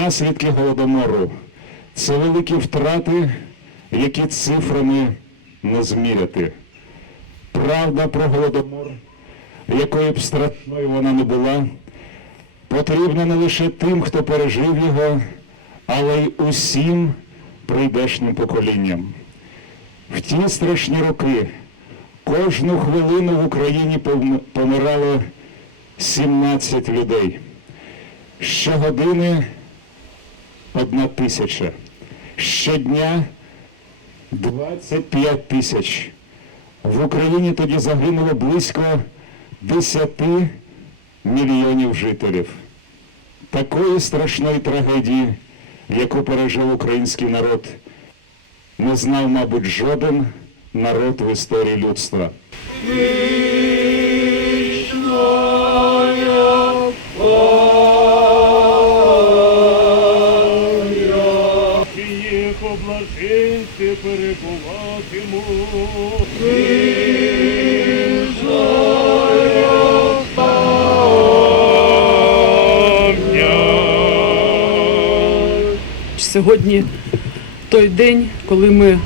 наслідки голодомору. Це великі втрати, які цифрами не зміряти. Правда про голодомор, якою б страшною вона не була, потрібна не лише тим, хто пережив його, але й усім прийдешнім поколінням. В ті страшні роки кожну хвилину в Україні помирало 17 людей. Щогодини одна тисяча. Щодня 25 тисяч. В Україні тоді загинуло близько 10 мільйонів жителів. Такої страшної трагедії, яку пережив український народ, не знав, мабуть, жоден народ в історії людства. Облажити перебуватиму. Сьогодні той день, коли ми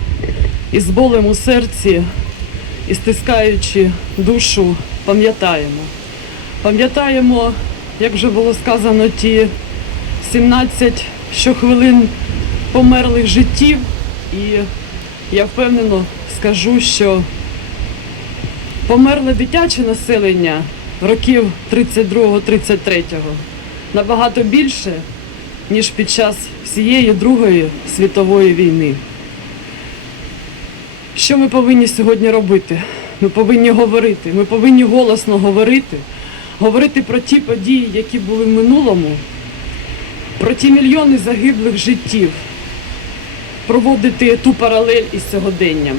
із болем у серці і стискаючи душу, пам'ятаємо. Пам'ятаємо, як вже було сказано, ті 17 щохвилин померлих життів. І я впевнено скажу, що померле дитяче населення років 32-33 набагато більше, ніж під час всієї Другої світової війни. Що ми повинні сьогодні робити? Ми повинні говорити, ми повинні голосно говорити, говорити про ті події, які були в минулому, про ті мільйони загиблих життів, проводити ту паралель із сьогоденням.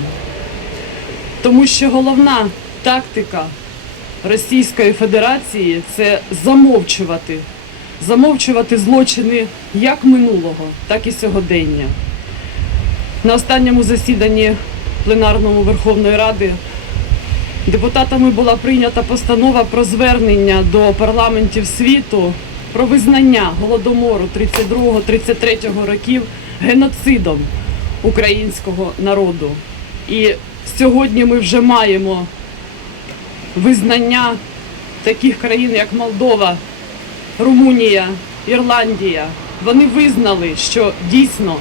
Тому що головна тактика Російської Федерації це замовчувати, замовчувати злочини як минулого, так і сьогодення. На останньому засіданні пленарному Верховної Ради депутатами була прийнята постанова про звернення до парламентів світу про визнання голодомору 32-33 років геноцидом українського народу. І сьогодні ми вже маємо визнання таких країн, як Молдова, Румунія, Ірландія. Вони визнали, що дійсно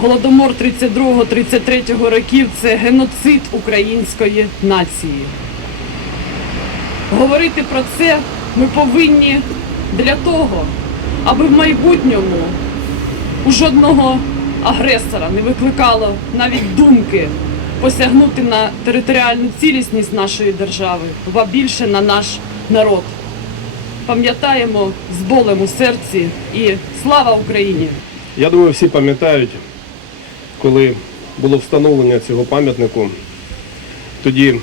голодомор 32-33 років це геноцид української нації. Говорити про це ми повинні для того, аби в майбутньому у жодного агресора не викликало навіть думки посягнути на територіальну цілісність нашої держави, ба більше на наш народ. Пам'ятаємо з болем у серці і слава Україні! Я думаю, всі пам'ятають, коли було встановлення цього пам'ятнику, тоді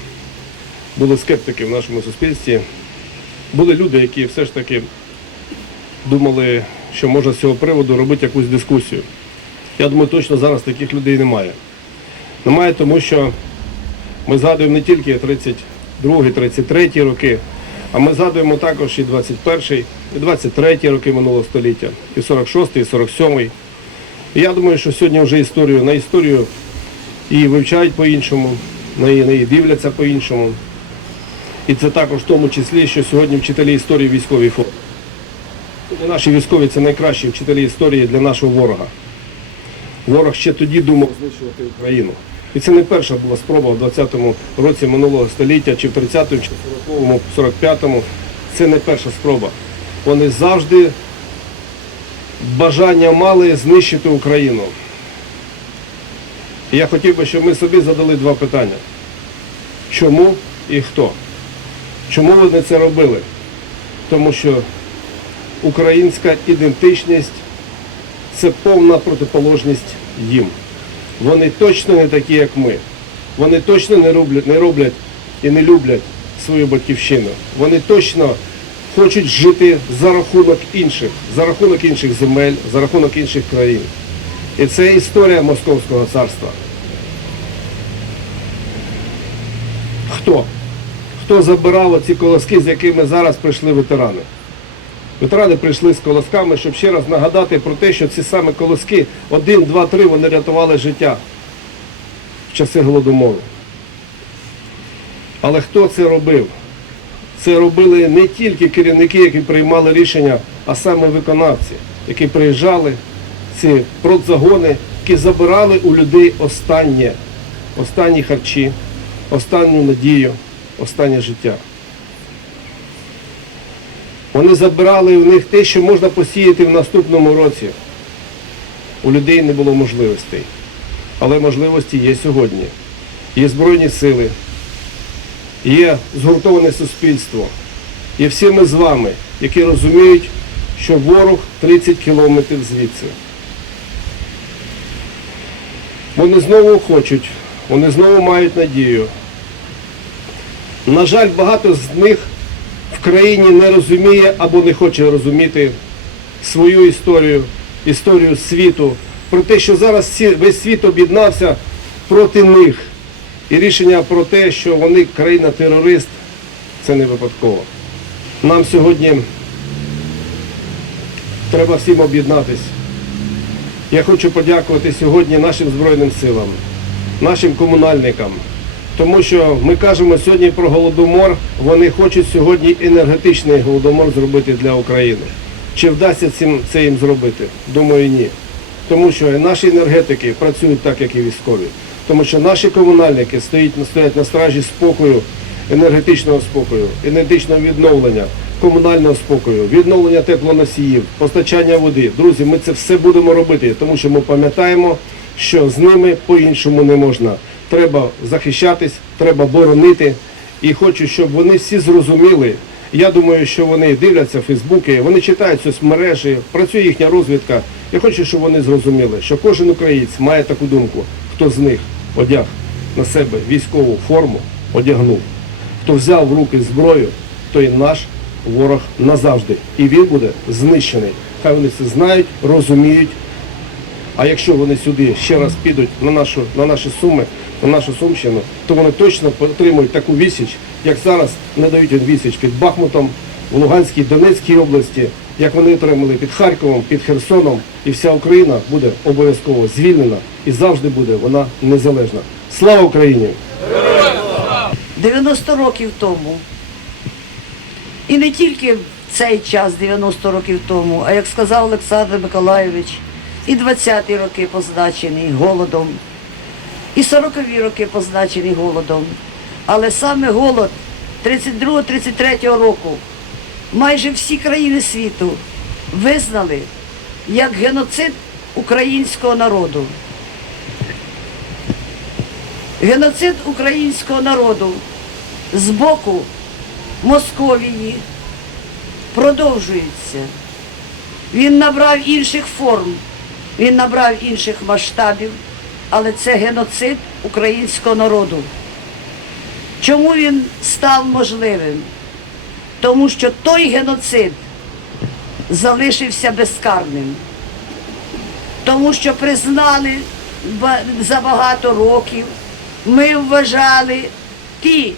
були скептики в нашому суспільстві. Були люди, які все ж таки думали, що можна з цього приводу робити якусь дискусію. Я думаю, точно зараз таких людей немає. Немає тому, що ми згадуємо не тільки 32-33 роки, а ми згадуємо також і 21-й, і 23-й роки минулого століття, і 46-й, і 47-й. І я думаю, що сьогодні вже історію на історію її вивчають по-іншому, на її дивляться по-іншому. І це також в тому числі, що сьогодні вчителі історії військовій формі. Наші військові це найкращі вчителі історії для нашого ворога. Ворог ще тоді думав знищувати Україну. І це не перша була спроба в 20-му році минулого століття, чи в 30-му, чи в 40-му, 45-му. Це не перша спроба. Вони завжди бажання мали знищити Україну. І я хотів би, щоб ми собі задали два питання. Чому і хто? Чому вони це робили? Тому що українська ідентичність це повна протиположність їм. Вони точно не такі, як ми. Вони точно не роблять, не роблять і не люблять свою батьківщину. Вони точно хочуть жити за рахунок інших, за рахунок інших земель, за рахунок інших країн. І це історія Московського царства. Хто? Хто забирав оці колоски, з якими зараз прийшли ветерани? Ветерани прийшли з колосками, щоб ще раз нагадати про те, що ці саме колоски, один, два, три, вони рятували життя в часи голодомору. Але хто це робив? Це робили не тільки керівники, які приймали рішення, а саме виконавці, які приїжджали, ці продзагони, які забирали у людей останнє, останні харчі, останню надію, останнє життя. Вони забирали у них те, що можна посіяти в наступному році. У людей не було можливостей. Але можливості є сьогодні. Є Збройні сили, є згуртоване суспільство, є всі ми з вами, які розуміють, що ворог 30 кілометрів звідси. Вони знову хочуть, вони знову мають надію. На жаль, багато з них в країні не розуміє або не хоче розуміти свою історію, історію світу, про те, що зараз весь світ об'єднався проти них. І рішення про те, що вони країна-терорист, це не випадково. Нам сьогодні треба всім об'єднатись. Я хочу подякувати сьогодні нашим Збройним силам, нашим комунальникам, тому що ми кажемо сьогодні про голодомор, вони хочуть сьогодні енергетичний голодомор зробити для України. Чи вдасться цим, це їм зробити? Думаю, ні. Тому що наші енергетики працюють так, як і військові. Тому що наші комунальники стоять, стоять на стражі спокою, енергетичного спокою, енергетичного відновлення, комунального спокою, відновлення теплоносіїв, постачання води. Друзі, ми це все будемо робити, тому що ми пам'ятаємо, що з ними по-іншому не можна. Треба захищатись, треба боронити. І хочу, щоб вони всі зрозуміли. Я думаю, що вони дивляться Фейсбуки, вони читають соцмережі, працює їхня розвідка. Я хочу, щоб вони зрозуміли, що кожен українець має таку думку, хто з них одяг на себе військову форму, одягнув, хто взяв в руки зброю, той наш ворог назавжди. І він буде знищений. Хай вони це знають, розуміють. А якщо вони сюди ще раз підуть на нашу на наші суми, на нашу сумщину, то вони точно отримують таку відсіч, як зараз не дають відсіч під Бахмутом, в Луганській, Донецькій області, як вони отримали під Харковом, під Херсоном, і вся Україна буде обов'язково звільнена і завжди буде вона незалежна. Слава Україні! 90 років тому. І не тільки в цей час, 90 років тому, а як сказав Олександр Миколайович, і 20-ті роки позначені голодом, і 40-ві роки позначені голодом. Але саме голод 32-33 року майже всі країни світу визнали як геноцид українського народу. Геноцид українського народу з боку Московії продовжується. Він набрав інших форм, він набрав інших масштабів, але це геноцид українського народу. Чому він став можливим? Тому що той геноцид залишився безкарним. Тому що признали за багато років, ми вважали ті,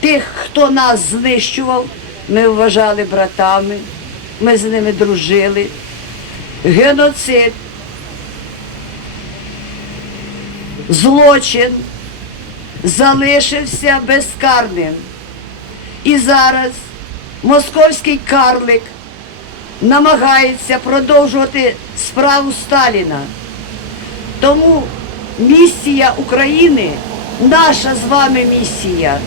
тих, хто нас знищував, ми вважали братами, ми з ними дружили. Геноцид, злочин залишився безкарним. І зараз московський карлик намагається продовжувати справу Сталіна. Тому місія України, наша з вами місія,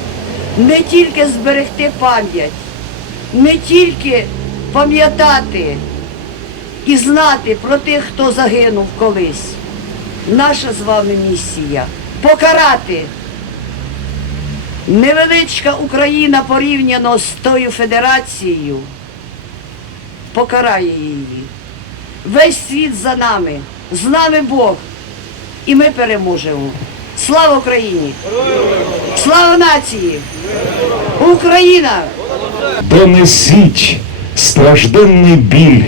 не тільки зберегти пам'ять, не тільки пам'ятати і знати про тих, хто загинув колись. Наша з вами місія покарати. Невеличка Україна порівняно з тою федерацією покарає її. Весь світ за нами, з нами Бог, і ми переможемо. Слава Україні! Слава нації! Україна! Донесіть стражденний біль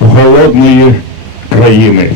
голодної країни.